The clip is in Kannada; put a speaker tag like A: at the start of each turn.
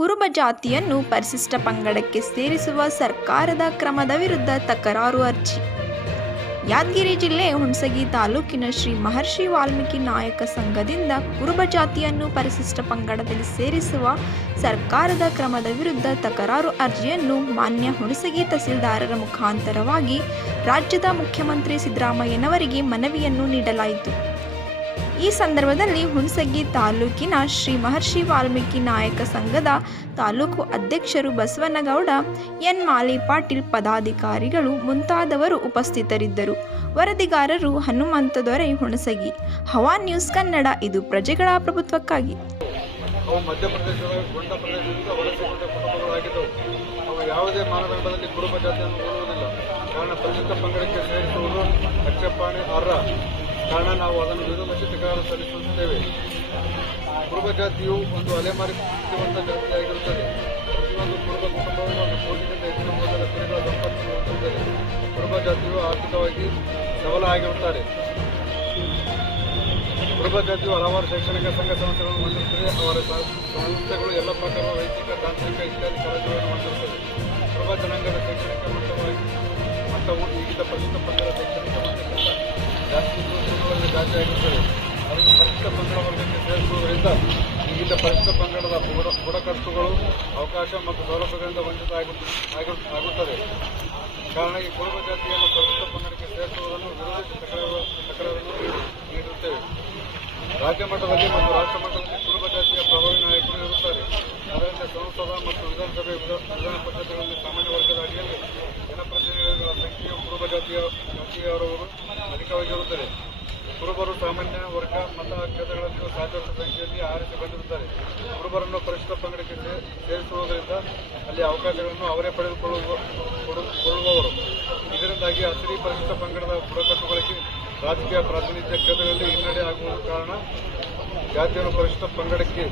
A: ಕುರುಬ ಜಾತಿಯನ್ನು ಪರಿಶಿಷ್ಟ ಪಂಗಡಕ್ಕೆ ಸೇರಿಸುವ ಸರ್ಕಾರದ ಕ್ರಮದ ವಿರುದ್ಧ ತಕರಾರು ಅರ್ಜಿ. ಯಾದಗಿರಿ ಜಿಲ್ಲೆ ಹುಣಸಗಿ ತಾಲೂಕಿನ ಶ್ರೀ ಮಹರ್ಷಿ ವಾಲ್ಮೀಕಿ ನಾಯಕ ಸಂಘದಿಂದ ಕುರುಬ ಜಾತಿಯನ್ನು ಪರಿಶಿಷ್ಟ ಪಂಗಡದಲ್ಲಿ ಸೇರಿಸುವ ಸರ್ಕಾರದ ಕ್ರಮದ ವಿರುದ್ಧ ತಕರಾರು ಅರ್ಜಿಯನ್ನು ಮಾನ್ಯ ಹುಣಸಗಿ ತಹಸೀಲ್ದಾರರ ಮುಖಾಂತರವಾಗಿ ರಾಜ್ಯದ ಮುಖ್ಯಮಂತ್ರಿ ಸಿದ್ದರಾಮಯ್ಯನವರಿಗೆ ಮನವಿಯನ್ನು ನೀಡಲಾಯಿತು. ಈ ಸಂದರ್ಭದಲ್ಲಿ ಹುಣಸಗಿ ತಾಲೂಕಿನ ಶ್ರೀ ಮಹರ್ಷಿ ವಾಲ್ಮೀಕಿ ನಾಯಕ ಸಂಘದ ತಾಲೂಕು ಅಧ್ಯಕ್ಷರು ಬಸವನಗೌಡ, ಎನ್ ಮಾಲಿ ಪಾಟೀಲ್ ಪದಾಧಿಕಾರಿಗಳು ಮುಂತಾದವರು ಉಪಸ್ಥಿತರಿದ್ದರು. ವರದಿಗಾರರು ಹನುಮಂತ ದೊರೆ ಹುಣಸಗಿ. ಹವಾ ನ್ಯೂಸ್ ಕನ್ನಡ, ಇದು ಪ್ರಜೆಗಳ ಪ್ರಭುತ್ವಕ್ಕಾಗಿ.
B: ಯಾವುದೇ ಮಾನದಂಡದಲ್ಲಿ ಜಾತಿಯನ್ನು ಕಾರಣ ಪಂಗಡಕ್ಕೆ ಸೇರಿಸುವುದು ಅರ್ಹ. ಕಾರಣ ನಾವು ಅದನ್ನು ವಿರೋಧಿಸಿ ತಕರಾರು ಸಲ್ಲಿಸುತ್ತೇವೆ ಕುರುಬ ಜಾತಿಯು ಒಂದು ಅಲೆಮಾರಿ ಬುದ್ಧಿವಂತ ಜಾತಿಯಾಗಿರುತ್ತದೆ ಪ್ರತಿಯೊಂದು ಕುರುಬ ಕುಟುಂಬವನ್ನು ಒಂದು ಕೋಟಿಗಿಂತ ಹೆಚ್ಚಿನ ಮೊದಲ ಕುರಿಗಳ ಸಂಪತ್ತು ಕುರುಬ ಜಾತಿಯು ಆರ್ಥಿಕವಾಗಿ ಸಬಲ ಆಗಿರುತ್ತಾರೆ. ಕುರುಬ ಜಾತಿಯು ಹಲವಾರು ಶೈಕ್ಷಣಿಕ ಸಂಘ ಸಂಸ್ಥೆಗಳನ್ನು ಹೊಂದಿರುತ್ತದೆ. ಅವರ ಸಂಸ್ಥೆಗಳು ಎಲ್ಲ ಪ್ರಕಾರದ ವೈಯಕ್ತಿಕ ತಾಂತ್ರಿಕ ಇತ್ಯಾದಿ ಕಾಲೇಜುಗಳನ್ನು ಹೊಂದಿರುತ್ತದೆ. ಕುರುಬ ಜನಾಂಗದ ಶೈಕ್ಷಣಿಕ ಮಟ್ಟವಾಗಿ ಮಟ್ಟವು ಈಗಿದ್ದ ಪ್ರಸ್ತುತ ಪಂಗಡ ಶೈಕ್ಷಣಿಕ ಮಟ್ಟಕ್ಕಿಂತ ಜಾಸ್ತಿ ಕುರುಬರಲ್ಲಿ ಜಾತಿಯಾಗಿರುತ್ತದೆ ಅದನ್ನು ಪರಿಶಿಷ್ಟ ಪಂಗಡ ವರ್ಗಕ್ಕೆ ಸೇರಿಸುವುದರಿಂದ ವಿವಿಧ ಪರಿಶಿಷ್ಟ ಪಂಗಡದ ಬುಡ ಬುಡಕಟ್ಟುಗಳು ಅವಕಾಶ ಮತ್ತು ಸೌಲಭ್ಯಗಳಿಂದ ವಂಚಿತ ಆಗು ಆಗು- ಆಗುತ್ತದೆ. ಕಾರಣ ಈ ಕುರುಬ ಜಾತಿಯನ್ನು ಪರಿಶಿಷ್ಟ ಪಂಗಡಕ್ಕೆ ಸೇರಿಸುವುದನ್ನು ವಿರೋಧಿಸಿ ತಕರಾರನ್ನು ನೀಡುತ್ತೇವೆ. ರಾಜ್ಯ ಮಟ್ಟದಲ್ಲಿ ಮತ್ತು ರಾಷ್ಟ್ರ ಮಟ್ಟದಲ್ಲಿ ಕುರುಬ ಜಾತಿಯ ಪ್ರಭಾವಿ ನಾಯಕರು ಇರುತ್ತಾರೆ. ಅದರಿಂದ ಸಂಸದ ಮತ್ತು ವಿಧಾನಸಭೆ ವಿಧ- ವಿಧಾನ ಪರಿಷತ್ಗಳಲ್ಲಿ ಸಾಮಾನ್ಯ ವರ್ಗದ ಅಡಿಯಲ್ಲಿ ಜನಪ್ರತಿನಿಧಿಗಳ ಸಂಖ್ಯೆಯು ಕುರುಬ ಜಾತಿಯ ಜಾತಿಯವರವರು ಅಧಿಕವಾಗಿರುತ್ತದೆ ಕುರುಬರು ಸಾಮಾನ್ಯ ವರ್ಗ ಮತ ಕ್ಷೇತ್ರಗಳಲ್ಲಿಯೂ ಸಾಕಷ್ಟು ಸಂಖ್ಯೆಯಲ್ಲಿ ಆರಿಸಿ ಬಂದಿರುತ್ತಾರೆ. ಕುರುಬರನ್ನು ಪರಿಶಿಷ್ಟ ಪಂಗಡಕ್ಕೆ ಸೇರಿಸುವುದರಿಂದ ಅಲ್ಲಿ ಅವಕಾಶಗಳನ್ನು ಅವರೇ ಪಡೆದುಕೊಳ್ಳುವ ಕೊಳ್ಳುವವರು ಇದರಿಂದಾಗಿ ಅಸಲಿ ಪರಿಶಿಷ್ಟ ಪಂಗಡದ ಬುಡಕಟ್ಟುಗಳಿಗೆ ರಾಜಕೀಯ ಪ್ರಾತಿನಿಧ್ಯ ಕ್ಷೇತ್ರಗಳಲ್ಲಿ ಹಿನ್ನಡೆ ಆಗುವ ಕಾರಣ ಜಾತಿಯನ್ನು ಪರಿಶಿಷ್ಟ ಪಂಗಡಕ್ಕೆ